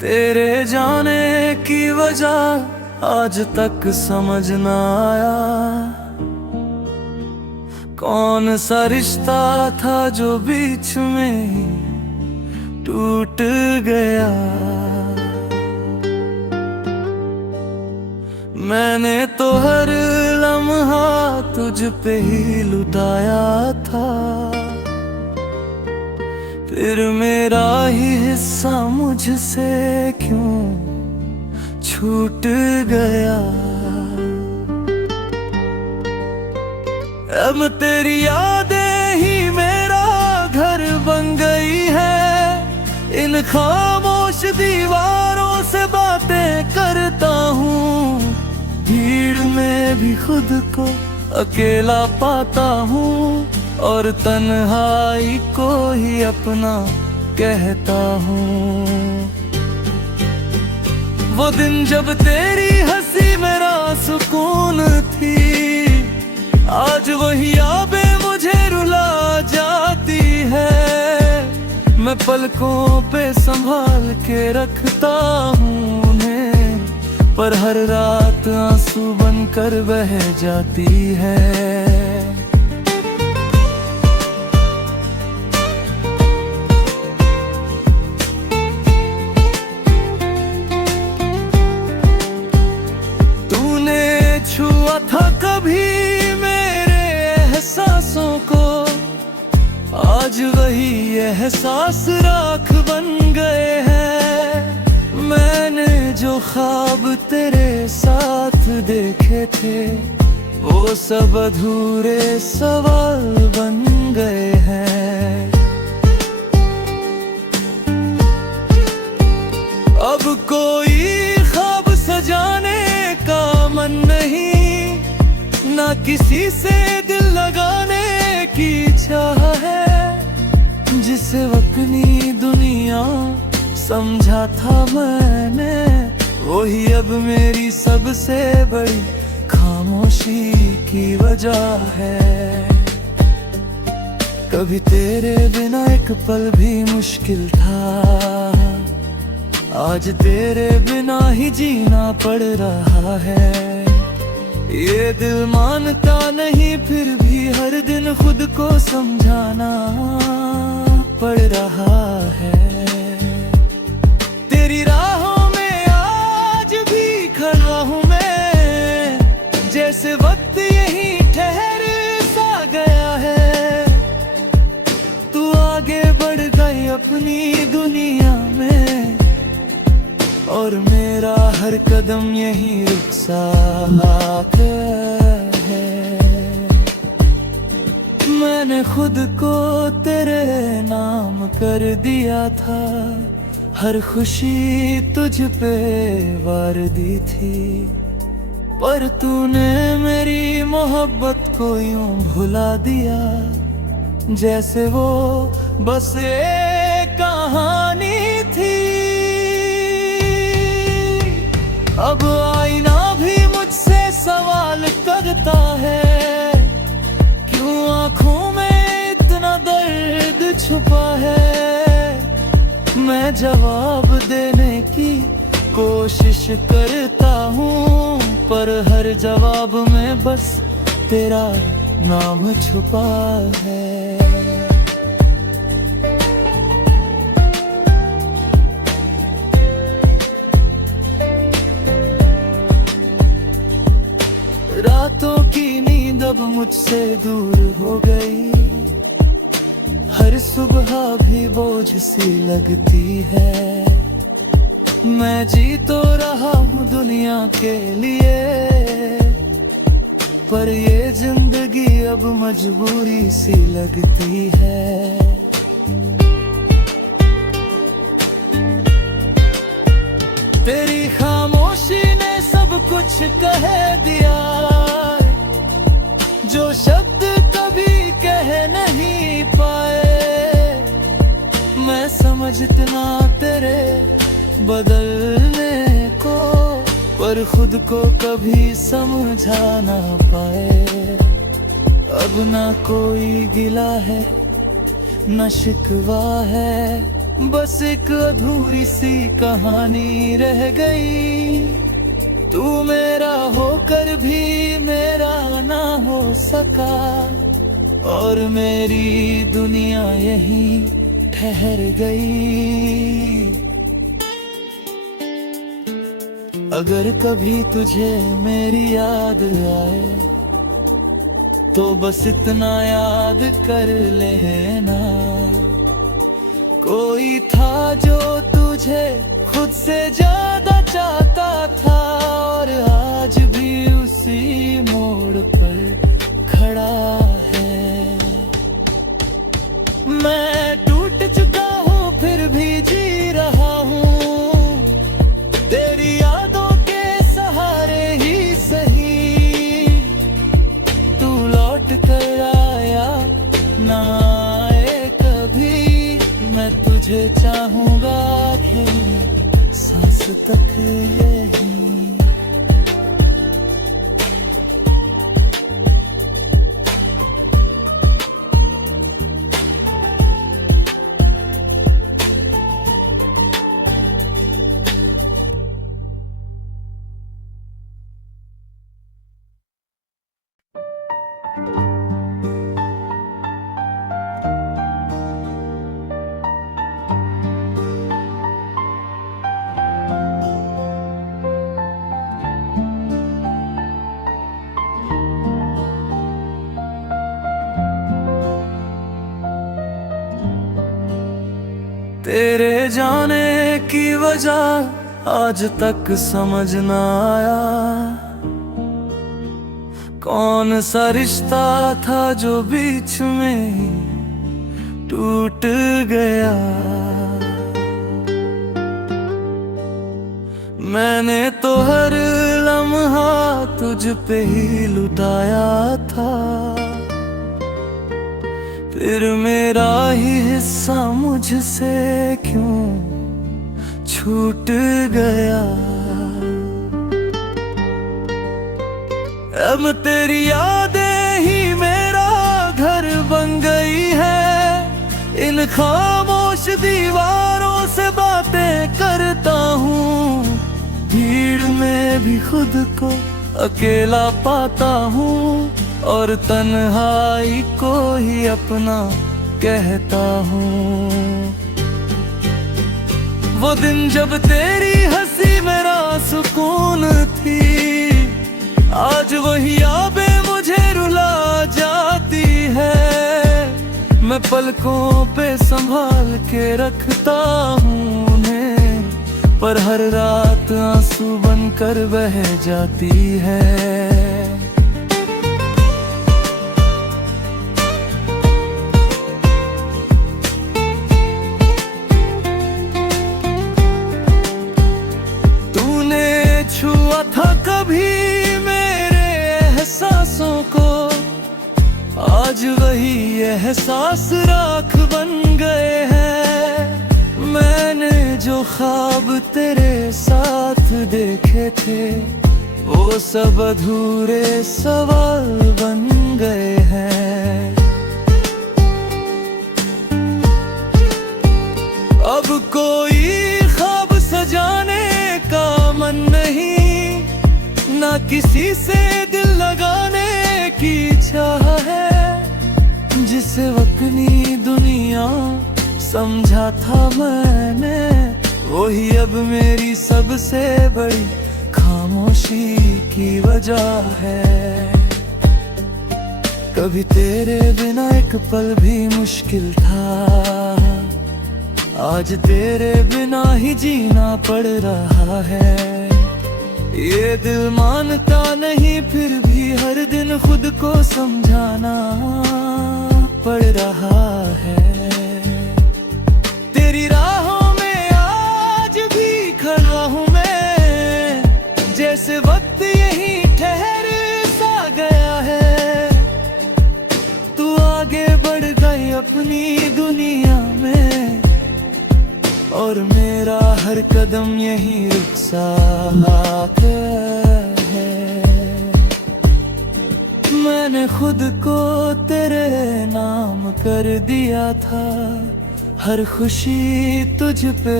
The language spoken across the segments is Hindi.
तेरे जाने की वजह आज तक समझ न आया, कौन सा रिश्ता था जो बीच में ही टूट गया। मैंने तो हर लम्हा तुझ पे ही लुटाया था, फिर मेरा ही हिस्सा मुझसे क्यों छूट गया। अब तेरी यादें ही मेरा घर बन गई है, इन खामोश दीवारों से बातें करता हूँ, भीड़ में भी खुद को अकेला पाता हूँ और तन्हाई को ही अपना कहता हूँ। वो दिन जब तेरी हंसी मेरा सुकून थी, आज वही यादें मुझे रुला जाती है। मैं पलकों पे संभाल के रखता हूँ उन्हें, पर हर रात आंसू बनकर बह जाती है। छुआ था कभी मेरे एहसासों को, आज वही एहसास राख बन गए हैं। मैंने जो ख्वाब तेरे साथ देखे थे, वो सब अधूरे सवाल बन गए हैं। अब कोई ख्वाब सजाने का मन नहीं, ना किसी से दिल लगाने की चाह है। जिसे अपनी दुनिया समझा था मैंने, वही अब मेरी सबसे बड़ी खामोशी की वजह है। कभी तेरे बिना एक पल भी मुश्किल था, आज तेरे बिना ही जीना पड़ रहा है। ये दिल मानता नहीं, फिर भी हर दिन खुद को समझाना पड़ रहा है। तेरी राहों में आज भी खड़ा हूँ मैं, जैसे वक्त यही ठहर सा गया है। तू आगे बढ़ गई अपनी दुनिया में, और मेरा हर कदम यही रुक सा है। मैंने खुद को तेरे नाम कर दिया था, हर खुशी तुझ पे वार दी थी, पर तूने मेरी मोहब्बत को यूं भुला दिया, जैसे वो बस एक कहानी थी। अब आईना भी मुझसे सवाल करता है, क्यों आँखों में इतना दर्द छुपा है। मैं जवाब देने की कोशिश करता हूँ, पर हर जवाब में बस तेरा नाम छुपा है। रातों की नींद अब मुझसे दूर हो गई, हर सुबह भी बोझ सी लगती है। मैं जी तो रहा हूँ दुनिया के लिए, पर ये जिंदगी अब मजबूरी सी लगती है। तेरी खामोशी ने सब कुछ कह दिया, जो शब्द कभी कह नहीं है समझ इतना तेरे बदलने को, पर खुद को कभी समझा ना पाए। अब ना कोई गिला है न शिकवा है, बस एक अधूरी सी कहानी रह गई। तू मेरा होकर भी मेरा ना हो सका, और मेरी दुनिया यहीं ठहर गई। अगर कभी तुझे मेरी याद आए तो बस इतना याद कर लेना, कोई था जो तुझे खुद से ज्यादा चाहता था, और आज भी उसी मोड़ पर खड़ा है। मैं टूट चुका हूँ फिर भी जी रहा हूँ, तेरी यादों के सहारे ही सही। तू लौट कर आया ना आए कभी, मैं तुझे चाहूंगा आखिरी सांस तक यही। तेरे जाने की वजह आज तक समझ ना आया, कौन सा रिश्ता था जो बीच में ही टूट गया। मैंने तो हर लम्हा तुझ पे ही लुटाया था, फिर मेरा ही हिस्सा मुझसे क्यों छूट गया। अब तेरी यादें ही मेरा घर बन गई है, इन खामोश दीवारों से बातें करता हूँ, भीड़ में भी खुद को अकेला पाता हूँ, और तन्हाई को ही अपना कहता हूँ। वो दिन जब तेरी हंसी मेरा सुकून थी, आज वही यादें मुझे रुला जाती है। मैं पलकों पे संभाल के रखता हूँ उन्हें, पर हर रात आंसू बनकर बह जाती है। छुआ था कभी मेरे एहसासों को, आज वही एहसास राख बन गए हैं। मैंने जो ख्वाब तेरे साथ देखे थे, वो सब अधूरे सवाल बन गए हैं। अब कोई ख्वाब सजाने का मन नहीं, ना किसी से दिल लगाने की चाह है। जिसे अपनी दुनिया समझा था मैंने, वही अब मेरी सबसे बड़ी खामोशी की वजह है। कभी तेरे बिना एक पल भी मुश्किल था, आज तेरे बिना ही जीना पड़ रहा है। ये दिल मानता नहीं फिर भी हर दिन खुद को समझाना पड़ रहा है। तेरी राहों में आज भी खड़ा हूँ मैं, जैसे वक्त यही ठहर सा गया है। तू आगे बढ़ गई अपनी दुनिया में, और मेरा हर कदम यही रुखसात है। मैंने खुद को तेरे नाम कर दिया था, हर खुशी तुझ पे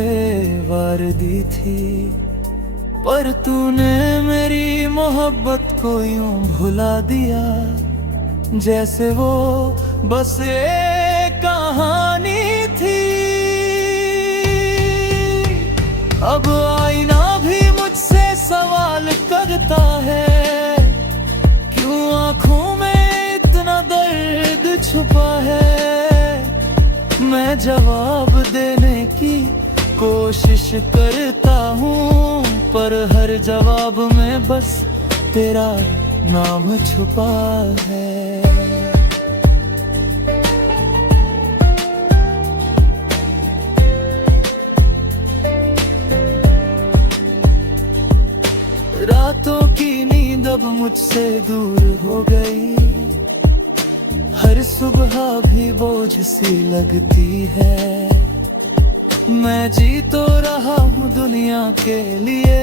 वार दी थी, पर तूने मेरी मोहब्बत को यूं भुला दिया जैसे वो बस एक कहानी थी। अब आईना भी मुझसे सवाल करता है, क्यों आँखों में इतना दर्द छुपा है। मैं जवाब देने की कोशिश करता हूँ, पर हर जवाब में बस तेरा नाम छुपा है। रातों की नींद अब मुझसे दूर हो गई, हर सुबह भी बोझ सी लगती है। मैं जी तो रहा हूँ दुनिया के लिए,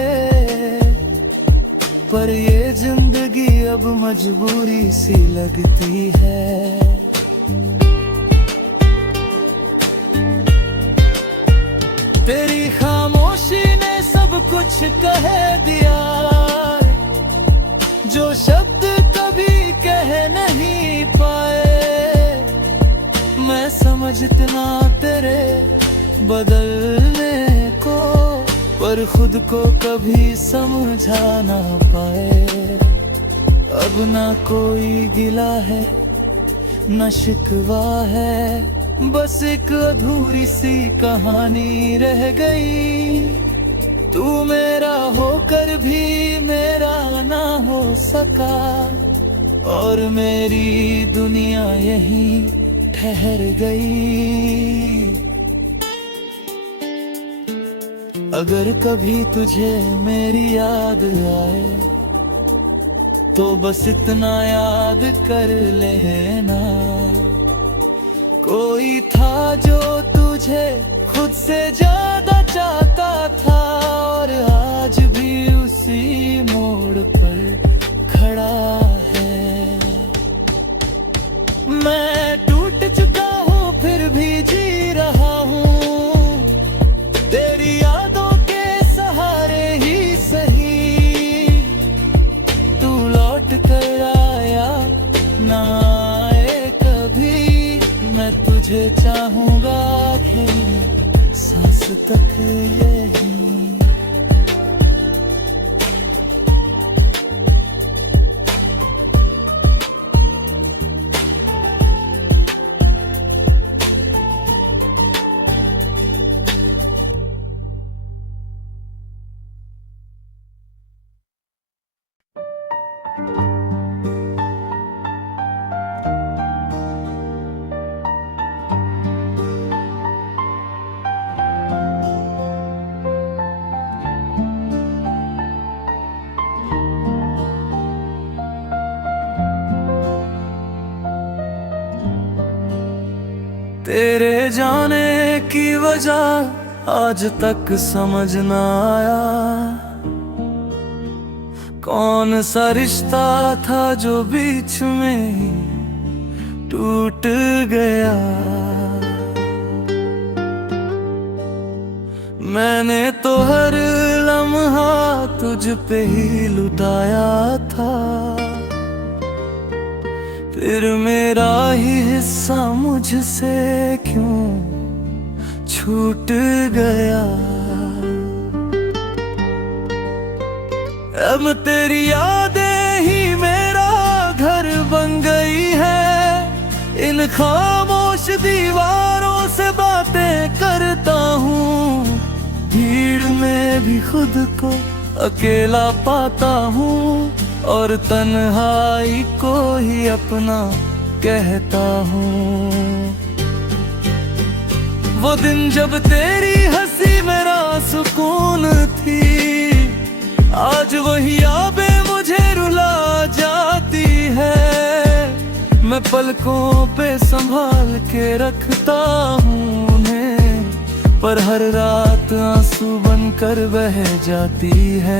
पर ये जिंदगी अब मजबूरी सी लगती है। तेरी खामोशी ने सब कुछ कह दिया, जो शब्द कभी कह नहीं पाए। मैं समझतना तेरे बदलने को, पर खुद को कभी समझा ना पाए। अब ना कोई गिला है न शिकवा है, बस एक अधूरी सी कहानी रह गई। तू मेरा होकर भी मेरा ना हो सका, और मेरी दुनिया यहीं ठहर गई। अगर कभी तुझे मेरी याद आए, तो बस इतना याद कर लेना, कोई था जो तुझे खुद से ज्यादा चाहता था, और आज भी उसी मोड़ पर खड़ा है। मैं टूट चुका हूँ फिर भी जी रहा हूँ, तेरी यादों के सहारे ही सही। तू लौट कर आया ना आए कभी, मैं तुझे चाहूंगा आखिरी सांस तक यही। तेरे जाने की वजह आज तक समझ न आया, कौन सा रिश्ता था जो बीच में ही टूट गया। मैंने तो हर लम्हा तुझ पे ही लुटाया था, फिर मेरा ही हिस्सा मुझसे क्यों छूट गया। अब तेरी यादें ही मेरा घर बन गई है, इन खामोश दीवारों से बातें करता हूँ। भीड़ में भी खुद को अकेला पाता हूँ, और तन्हाई को ही अपना कहता हूँ। वो दिन जब तेरी हंसी मेरा सुकून थी, आज वही यादें मुझे रुला जाती है। मैं पलकों पे संभाल के रखता हूँ उन्हें, पर हर रात आंसू बनकर बह जाती है।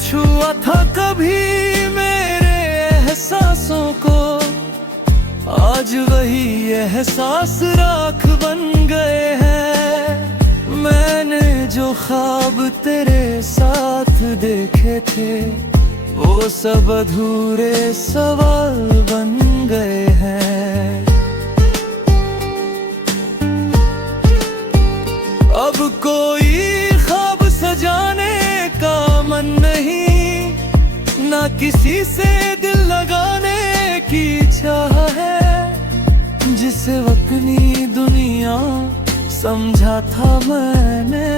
छुआ था कभी मेरे एहसासों को, आज वही एहसास राख बन गए हैं। मैंने जो ख्वाब तेरे साथ देखे थे, वो सब अधूरे सवाल बन गए हैं। अब कोई ख्वाब सजाने का मन नहीं, ना किसी से दिल लगाने की चाह है। जिसे अपनी दुनिया समझा था मैंने,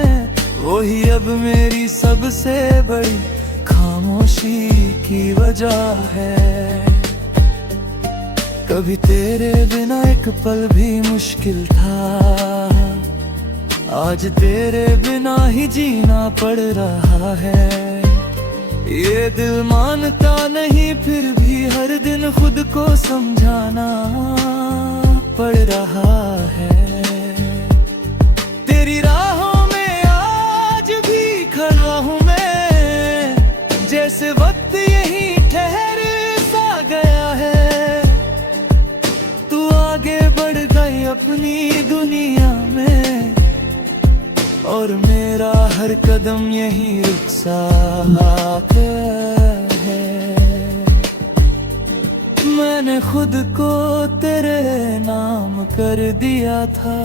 वही अब मेरी सबसे बड़ी खामोशी की वजह है। कभी तेरे बिना एक पल भी मुश्किल था, आज तेरे बिना ही जीना पड़ रहा है। ये दिल मानता नहीं, फिर भी हर दिन खुद को समझाना पड़ रहा है। तेरी राहों में आज भी खड़ा हूँ मैं, जैसे वक्त यहीं ठहर सा गया है। तू आगे बढ़ गई अपनी दुनिया में, और मेरा हर कदम यही रुक सा है। मैंने खुद को तेरे नाम कर दिया था,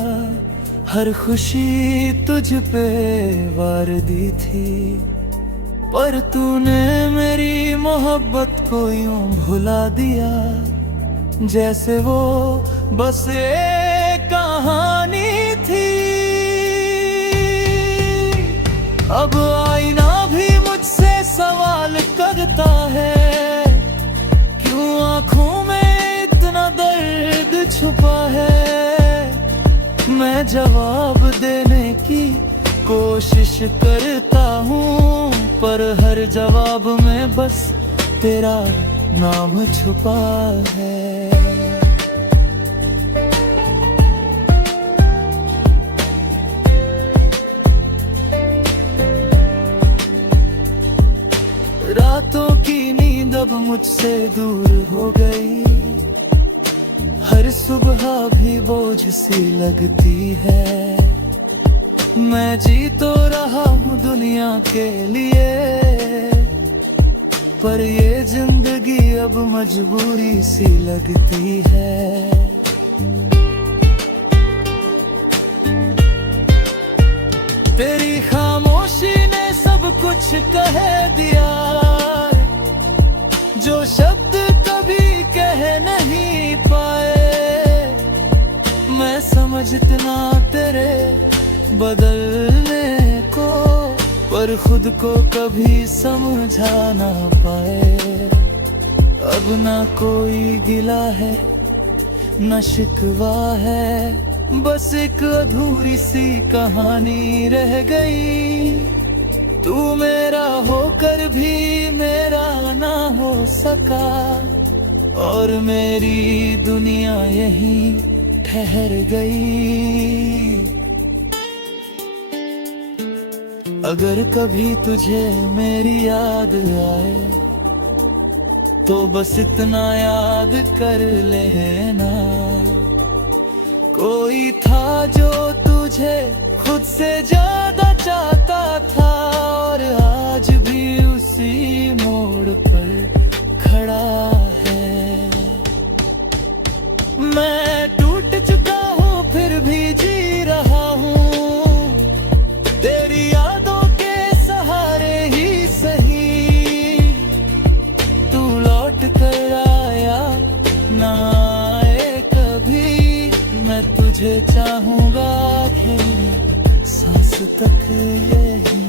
हर खुशी तुझ पे वार दी थी। पर तूने मेरी मोहब्बत को यूं भुला दिया, जैसे वो बस एक कहानी थी। अब आईना भी मुझसे सवाल करता है, क्यों आँखों में इतना दर्द छुपा है। मैं जवाब देने की कोशिश करता हूँ, पर हर जवाब में बस तेरा नाम छुपा है। रातों की नींद अब मुझसे दूर हो गई, हर सुबह भी बोझ सी लगती है। मैं जी तो रहा हूँ दुनिया के लिए, पर ये जिंदगी अब मजबूरी सी लगती है। तेरी खामोशी ने सब कुछ कह दिया, जो शब्द कभी कह नहीं पाए। मैं समझतना तेरे बदलने को, पर खुद को कभी समझा ना पाए। अब ना कोई गिला है न शिकवा है, बस एक अधूरी सी कहानी रह गई। तू मेरा होकर भी मेरा ना हो सका, और मेरी दुनिया यहीं ठहर गई। अगर कभी तुझे मेरी याद आए, तो बस इतना याद कर लेना, कोई था जो तुझे खुद से ज्यादा चाहता था, और आज भी उसी मोड़ पर खड़ा है। मैं टूट चुका हूँ फिर भी जी रहा हूँ, तेरी यादों के सहारे ही सही। तू लौट कर आया ना आए कभी, मैं तुझे चाहूंगा आखिरी सांस तक यही।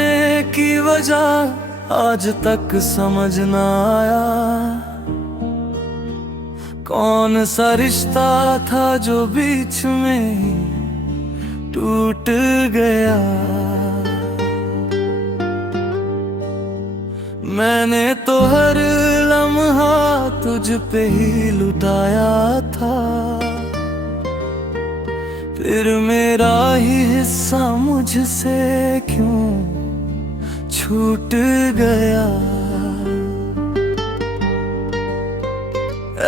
जाने की वजह आज तक समझ ना आया। कौन सा रिश्ता था जो बीच में ही टूट गया। मैंने तो हर लम्हा तुझ पे ही लुटाया था, फिर मेरा ही हिस्सा मुझसे क्यों छूट गया।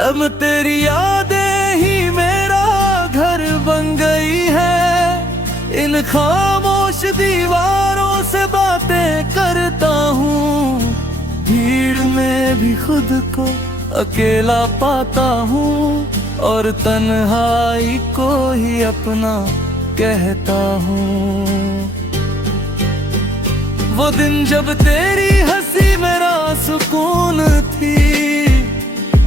अब तेरी यादें ही मेरा घर बन गई है। इन खामोश दीवारों से बातें करता हूँ, भीड़ में भी खुद को अकेला पाता हूँ और तन्हाई को ही अपना कहता हूँ। वो दिन जब तेरी हंसी मेरा सुकून थी,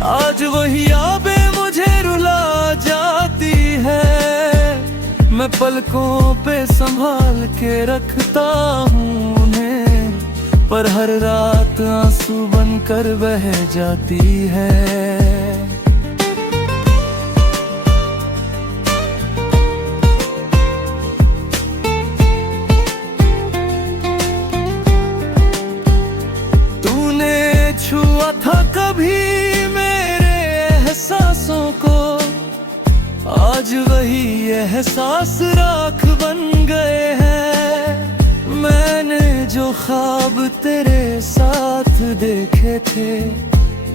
आज वही यादें मुझे रुला जाती है। मैं पलकों पे संभाल के रखता हूँ उन्हें, पर हर रात आंसू बनकर बह जाती है। तूने छुआ था कभी मेरे एहसासों को, आज वही एहसास राख बन गए हैं। मैंने जो ख्वाब तेरे साथ देखे थे,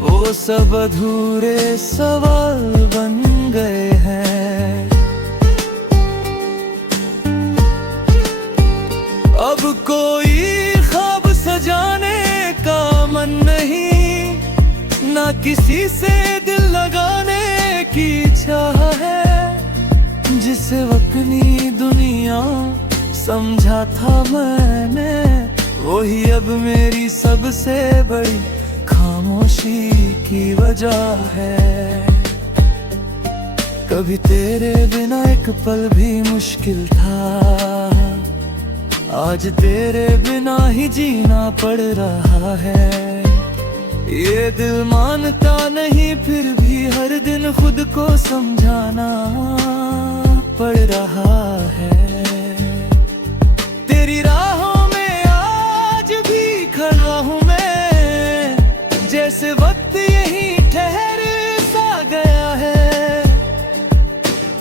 वो सब अधूरे सवाल बन गए हैं। अब कोई ख्वाब सजाने का मन नहीं, ना किसी से दिल लगाने की चाह है। जिसे अपनी दुनिया समझा था मैंने, वही अब मेरी सबसे बड़ी खामोशी की वजह है। कभी तेरे बिना एक पल भी मुश्किल था, आज तेरे बिना ही जीना पड़ रहा है। ये दिल मानता नहीं, फिर भी हर दिन खुद को समझाना पड़ रहा है। तेरी राहों में आज भी खड़ा हूँ मैं, जैसे वक्त यही ठहर सा गया है।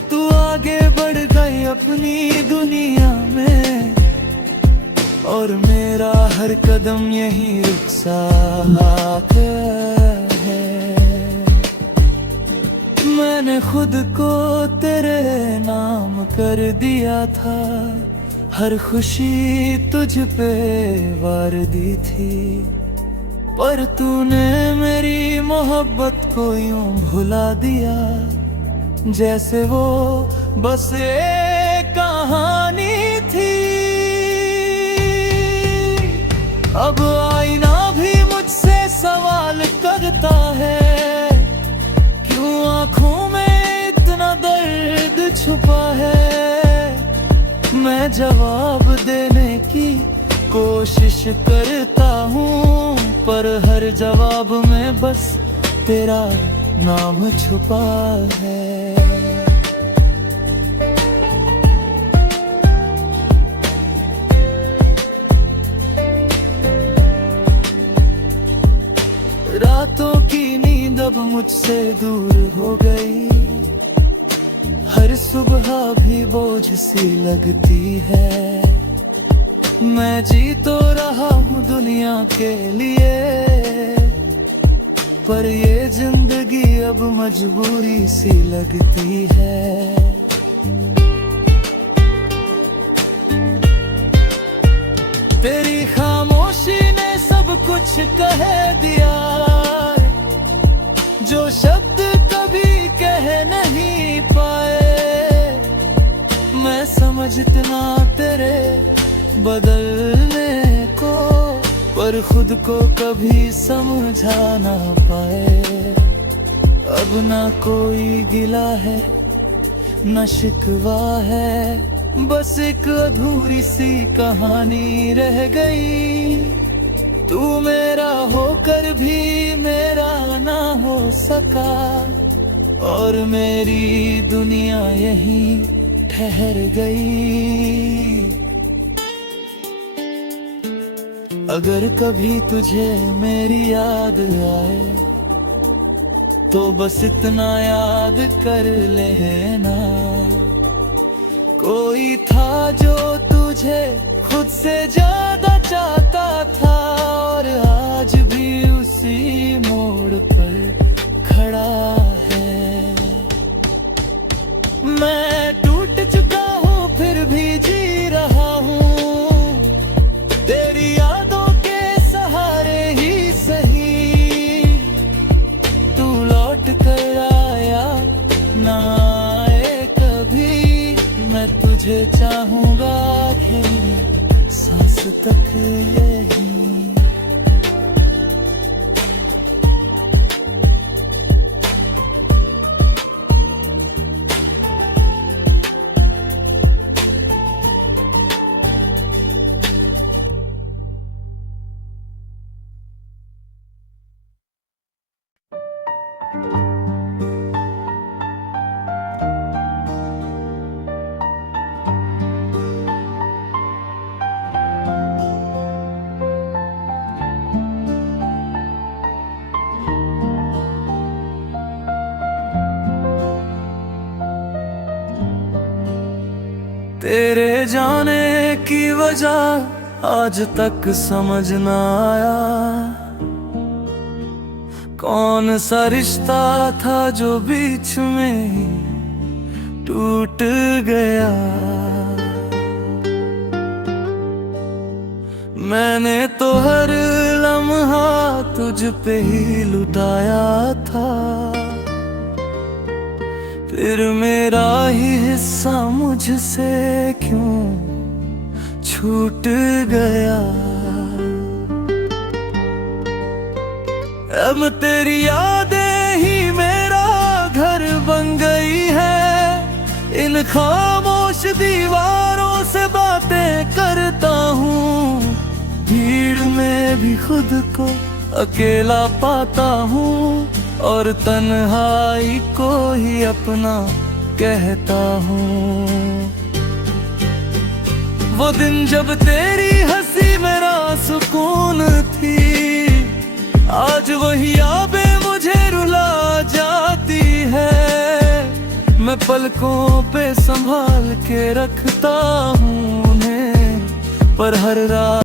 तू आगे बढ़ गई अपनी दुनिया में, और मेरा हर कदम यही रुक सा है। मैंने खुद को तेरे नाम कर दिया था, हर खुशी तुझ पे वार दी थी। पर तूने मेरी मोहब्बत को यूं भुला दिया, जैसे वो बस एक कहानी थी। अब आईना भी मुझसे सवाल करता है, क्यों आँखों में इतना दर्द छुपा है। मैं जवाब देने की कोशिश करता हूँ, पर हर जवाब में बस तेरा नाम छुपा है। रातों की नींद अब मुझसे दूर हो गई, हर सुबह भी बोझ सी लगती है। मैं जी तो रहा हूँ दुनिया के लिए, पर ये जिंदगी अब मजबूरी सी लगती है। तेरी खामोशी ने सब कुछ कह दिया, जो शब्द कभी कह नहीं पाए। मैं समझ इतना तेरे बदलने को, पर खुद को कभी समझा ना पाए। अब ना कोई गिला है न शिकवा है, बस एक अधूरी सी कहानी रह गई। तू मेरा होकर भी मेरा ना हो सका, और मेरी दुनिया यहीं ठहर गई। अगर कभी तुझे मेरी याद आए तो बस इतना याद कर लेना, कोई था जो तुझे खुद से ज्यादा चाहता था, और आज भी उसी मोड़ पर खड़ा है। मैं टूट चुका हूँ फिर भी जी रहा हूँ, तेरी यादों के सहारे ही सही। तू लौट कर आया ना आए कभी, मैं तुझे चाहूंगा आखिरी सांस तक यही। तेरे जाने की वजह आज तक समझ न आया, कौन सा रिश्ता था जो बीच में ही टूट गया। मैंने तो हर लम्हा तुझ पे ही लुटाया था, फिर मेरा ही हिस्सा मुझसे क्यों छूट गया। अब तेरी यादें ही मेरा घर बन गई है, इन खामोश दीवारों से बातें करता हूँ, भीड़ में भी खुद को अकेला पाता हूँ, और तन्हाई को ही अपना कहता हूँ। वो दिन जब तेरी हंसी मेरा सुकून थी, आज वही यादें मुझे रुला जाती है। मैं पलकों पे संभाल के रखता हूँ उन्हें, पर हर रात